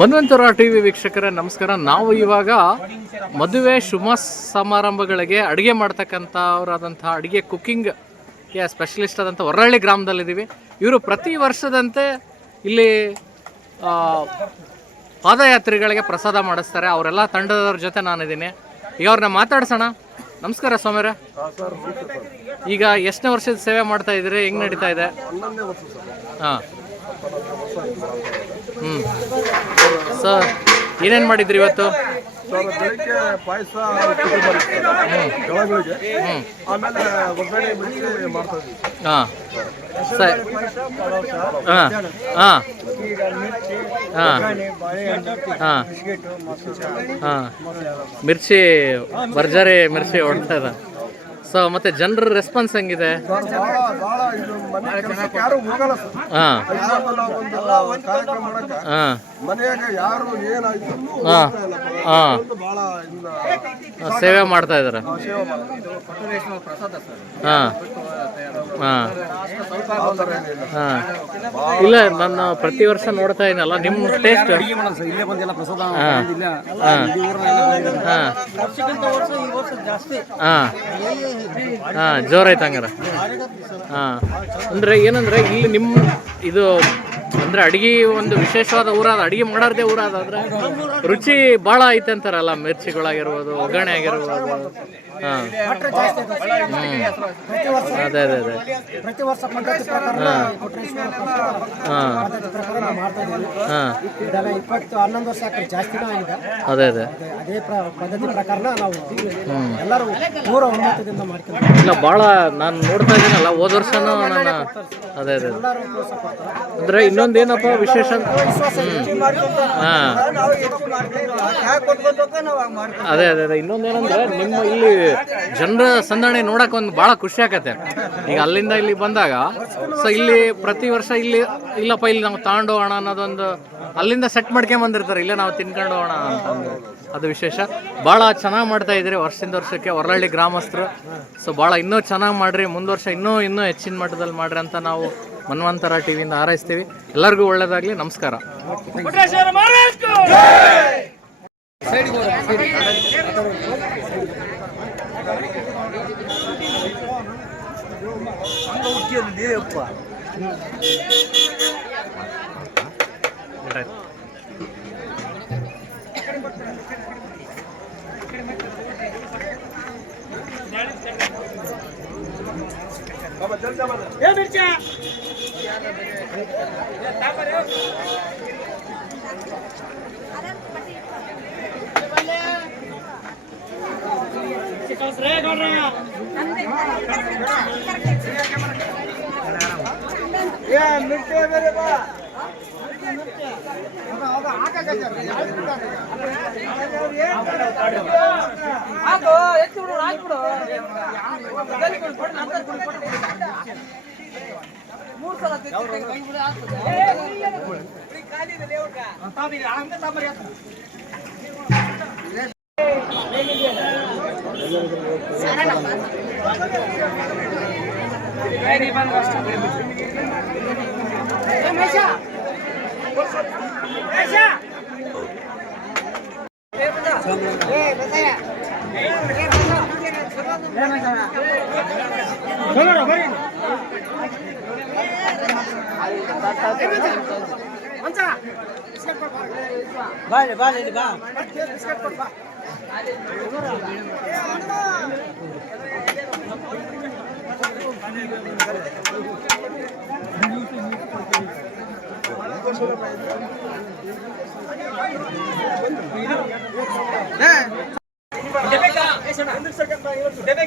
ಮನ್ವಂತರ T V ವೀಕ್ಷಕರೇ ನಮಸ್ಕಾರ. ನಾವು ಇವಾಗ ಮದುವೆ ಶುಭ ಸಮಾರಂಭಗಳಿಗೆ ಅಡುಗೆ ಮಾಡ್ತಕ್ಕಂಥವರಾದಂಥ ಅಡುಗೆ ಕುಕ್ಕಿಂಗ್ ಸ್ಪೆಷಲಿಸ್ಟ್ ಆದಂಥ ಹೊರಹಳ್ಳಿ ಗ್ರಾಮದಲ್ಲಿದ್ದೀವಿ. ಇವರು ಪ್ರತಿ ವರ್ಷದಂತೆ ಇಲ್ಲಿ ಪಾದಯಾತ್ರಿಗಳಿಗೆ ಪ್ರಸಾದ ಮಾಡಿಸ್ತಾರೆ. ಅವರೆಲ್ಲ ತಂಡದವ್ರ ಜೊತೆ ನಾನಿದ್ದೀನಿ. ಈಗ ಅವ್ರನ್ನ ಮಾತಾಡ್ಸೋಣ. ನಮಸ್ಕಾರ ಸ್ವಾಮಿರ ಈಗ ಎಷ್ಟನೇ ವರ್ಷದ ಸೇವೆ ಮಾಡ್ತಾ ಇದ್ದೀರಿ? ಹೆಂಗೆ ನಡೀತಾ ಇದೆ? ಹಾಂ. ಹ್ಞೂ ಸರ್ ಏನೇನು ಮಾಡಿದ್ರಿ ಇವತ್ತು? ಸರ್ ಬೆಳಿಗ್ಗೆ ಪಾಯಸ ಬೆಳಗ್ಗೆ ಆಮೇಲೆ ಒಗ್ಗರಣೆ ಮಿರ್ಚಿ ಮಾಡ್ತಾ ಇದ್ವಿ. ಹಾಂ. ಸರ್. ಹಾಂ. ಹಾಂ. ಹಾಂ. ಹಾಂ. ಹಾಂ. ಮಿರ್ಚಿ ಭರ್ಜರಿ ಮಿರ್ಚಿ ಹೊಡ್ತಾ ಇದೆ ಸೊ ಮತ್ತೆ ಜನರ ರೆಸ್ಪಾನ್ಸ್ ಹೆಂಗಿದೆ? ಹಾಂ. ಹಾಂ. ಹಾಂ ಸೇವೆ ಮಾಡ್ತಾ ಇದ್ದಾರೆ. ಹಾ. ಹಾಂ. ಇಲ್ಲ ನಾನು ಪ್ರತಿ ವರ್ಷ ನೋಡ್ತಾ ಇದ್ದೀನಲ್ಲ ನಿಮ್ಮ ಟೇಸ್ಟ್ ಇಲ್ಲೇ ಬಂದಿಲ್ಲ ಪ್ರಸಾದ ಹಾಂ. ಹಾಂ. ಹಾಂ, ಜೋರಾಯ್ತು ಹಂಗಾರೆ. ಹಾಂ. ಅಂದರೆ ಏನಂದರೆ, ಇಲ್ಲಿ ನಿಮ್ಮ ಇದು ಅಂದರೆ ಅಡಿಗೆ ಒಂದು ವಿಶೇಷವಾದ ಊರಾದ, ಅಡಿಗೆ ಮಾಡೋದೇ ಊರಾದಾದ್ರೆ ರುಚಿ ಭಾಳ ಐತೆ ಅಂತಾರಲ್ಲ, ಮಿರ್ಚಿಗಳಾಗಿರ್ಬೋದು, ಒಗ್ಗರಣೆ ಆಗಿರ್ಬೋದು. ಹಾಂ. ಅದೇ ಅದೇ ಅದೇ. ಹಾಂ. ಹಾಂ. ಅದೇ ಅದೇ. ಇಲ್ಲ, ಭಾಳ ನಾನು ನೋಡ್ತಾ ಇದ್ದೀನಲ್ಲ, ಹೋದ ವರ್ಷನೂ ನಾನು ಅದೇ ಅದೇ ಅಂದ್ರೆ ಪ್ರೋತ್ಸಾಹ ಕೊಡ್ತಾರೆ ಏನಪ್ಪ ವಿಶೇಷ? ಹಾಂ. ಅದೇ ಅದೇ ಅದೇ. ಇನ್ನೊಂದೇನಂದ್ರೆ ನಿಮ್ಮ ಇಲ್ಲಿ ಜನರ ಸಂದಣಿ ನೋಡಕ್ಕೆ ಒಂದು ಭಾಳ ಖುಷಿ ಆಗತ್ತೆ ಈಗ ಅಲ್ಲಿಂದ ಇಲ್ಲಿ ಬಂದಾಗ ಸೊ ಇಲ್ಲಿ ಪ್ರತಿ ವರ್ಷ ಇಲ್ಲಿ ಇಲ್ಲಪ್ಪ ಇಲ್ಲಿ ನಾವು ತಗೊಂಡು ಹೋಗೋಣ ಅನ್ನೋದೊಂದು ಅಲ್ಲಿಂದ ಸೆಟ್ ಮಾಡ್ಕೊಂಡ್ ಬಂದಿರ್ತಾರೆ. ಇಲ್ಲೇ ನಾವು ತಿನ್ಕೊಂಡು ಹೋಗೋಣ ಅಂತಂದು ಅದು ವಿಶೇಷ. ಭಾಳ ಚೆನ್ನಾಗಿ ಮಾಡ್ತಾ ಇದ್ರಿ ವರ್ಷದಿಂದ ವರ್ಷಕ್ಕೆ ಹೊರಳಳ್ಳಿ ಗ್ರಾಮಸ್ಥರು. ಸೊ ಭಾಳ ಇನ್ನೂ ಚೆನ್ನಾಗಿ ಮಾಡ್ರಿ. ಮುಂದುವರ್ಷ ಇನ್ನೂ ಇನ್ನೂ ಹೆಚ್ಚಿನ ಮಟ್ಟದಲ್ಲಿ ಮಾಡ್ರಿ ಅಂತ ನಾವು ಮನ್ವಂತರ ಟಿವಿಯಿಂದ ಹಾರೈಸ್ತೀವಿ. ಎಲ್ಲರಿಗೂ ಒಳ್ಳೇದಾಗಲಿ. ನಮಸ್ಕಾರ. ಹಾಕು ಎತ್ತಿ ಬಿಡು ಹಾಕ್ಬಿಡು ಕೊಡು ఏ Vale, vale, va. డెబ్బై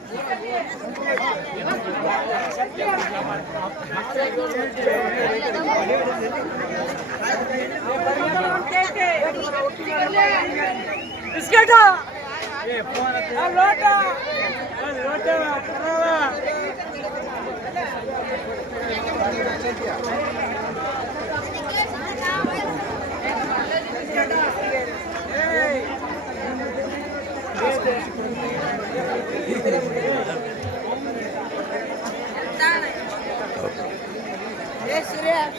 బిస్కెట్ లోటా లోటా పుట్రావా Esse é